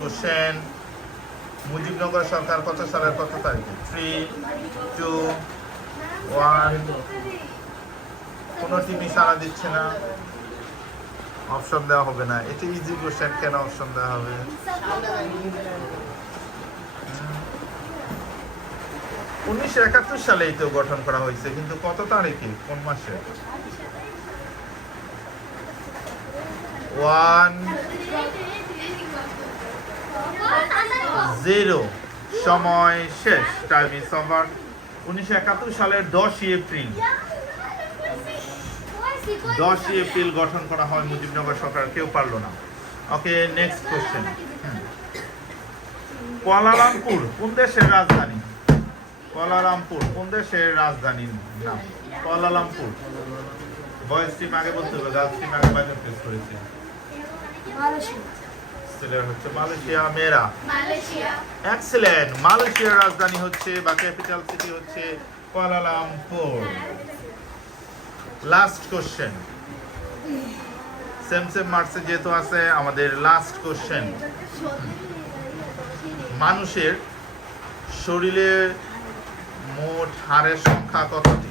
Question, Mujibnagar সরকার কত সালের কত তারিখে? 3, 2, 1। কোনো টিভি সাড়া দিচ্ছে না, অপশন দেওয়া হবে না। এটা ইজি কোশ্চেন, কেন অপশন দেওয়া হবে? 1971 সালেই তো গঠন করা হয়েছে, কিন্তু কত তারিখে, কোন মাসে? 1, 0। সময় শেষ, টাইম ইজ ওভার। 1971 সালের 10ই এপ্রিল, 10ই এপ্রিল গঠন করা হয় মুজিবনগর সরকার। কেউ পারলো না। ওকে, নেক্সট কোশ্চেন। কুয়ালালামপুর কোন দেশের রাজধানী? কুয়ালালামপুর কোন দেশের রাজধানী নাম? কুয়ালালামপুর। বয়েজ টিম আগে বলতে হবে, গার্লস টিম আগে বাজার প্রেস করেছে। হচ্ছে মালয়েশিয়া। মেয়েরা এক্সেলেন্ট। মালয়েশিয়ার রাজধানী হচ্ছে বা ক্যাপিটাল সিটি হচ্ছে কুয়ালালামপুর। লাস্ট কোশ্চেন, সেম মার্কসে যেহেতু আছে, আমাদের লাস্ট কোশ্চেন। মানুষের শরীরে মোট হাড়ের সংখ্যা কতটি?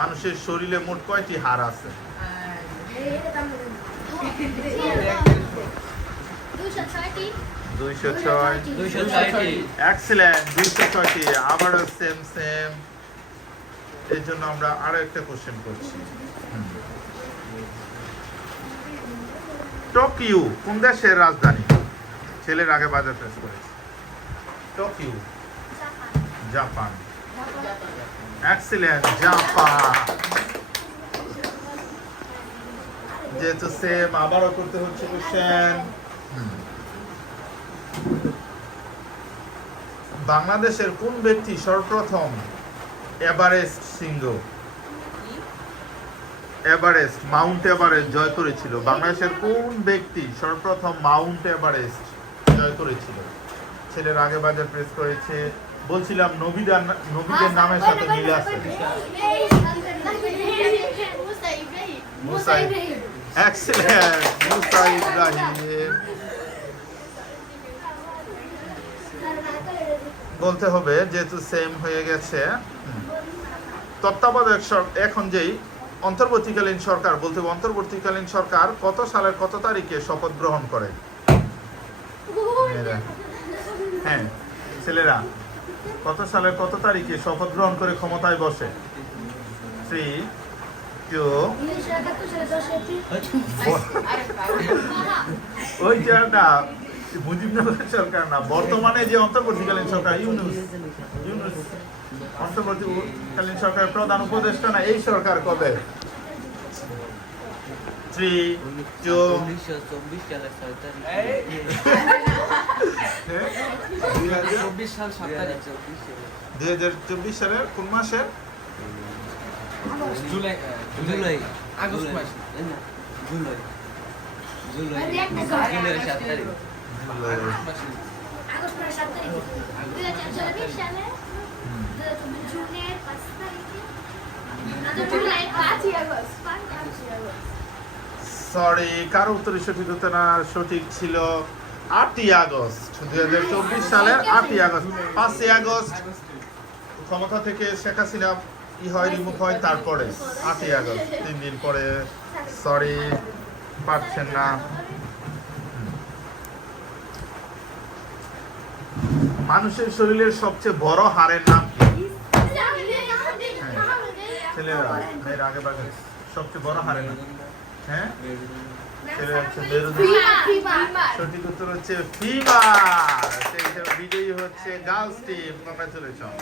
মানুষের শরীরে মোট কয়টি হাড় আছে? 206। এক্সেলেন্ট, 206টি। আবারও সেম। এর জন্য আমরা আরো একটা কোশ্চেন করছি। টোকিও কোন দেশের রাজধানী? ছেলের আগে বাজার প্রেস করেছে। Tokyo Japan. Excellent, Japan. যেহেতু সেম, আবারও করতে হচ্ছে কোশ্চেন। বাংলাদেশের কোন ব্যক্তি সর্বপ্রথম এভারেস্ট শৃঙ্গ, এভারেস্ট, মাউন্ট এভারেস্ট জয় করেছিল? বাংলাদেশের কোন ব্যক্তি সর্বপ্রথম মাউন্ট এভারেস্ট জয় করেছিল? ছেলের আগে বাজার প্রেস করেছে। বলছিলাম নবীদের নামের সাথে মিল আছে। মুসা। এক্সেলেন্ট, মুসা ইব্রাহিম। বলতে হবে যেহেতু সেম হয়ে গেছে। তত্ত্বাবধায়ক সরকার, এখন যেই অন্তর্বর্তীকালীন সরকার, বলতে হবে অন্তর্বর্তীকালীন সরকার কত সালের কত তারিখে শপথ গ্রহণ করে? হ্যাঁ ছেলেরা, কত সালের কত তারিখে শপথ গ্রহণ করে ক্ষমতায় বসে? 3, 2, ওইটা না, মুজিবনগর সরকার না, বর্তমানে যে অন্তর্বর্তীকালীন সরকার, ইউনূস অন্তর্বর্তীকালীন সরকার প্রধান উপদেষ্টা না, এই সরকার কবে? 3, 2, 2024 সালের কোন মাসের? জুলাই আগস্ট মাস। জুলাই 7 তারিখ। সরি, কারো উত্তরে সঠিক হতো না। সঠিক ছিল 8ই আগস্ট 2024 সালের 8ই আগস্ট। 5ই আগস্ট ক্ষমতা থেকে শেখ হাসিনা রিমুভ হয়, তারপরে 8ই আগস্ট 3 দিন পরে। সরি, পারছেন না। মানুষের শরীরের সবচেয়ে বড় হাড়ের নাম কি? ছেলেরা, মেয়েরা আগে বাগে। সবচেয়ে বড় হাড়ের নাম? হ্যাঁ, সঠিক উত্তর হচ্ছে ফিমার। সেই বিজয়ী হচ্ছে গার্লস টিম। কংগ্রাচুলেশন।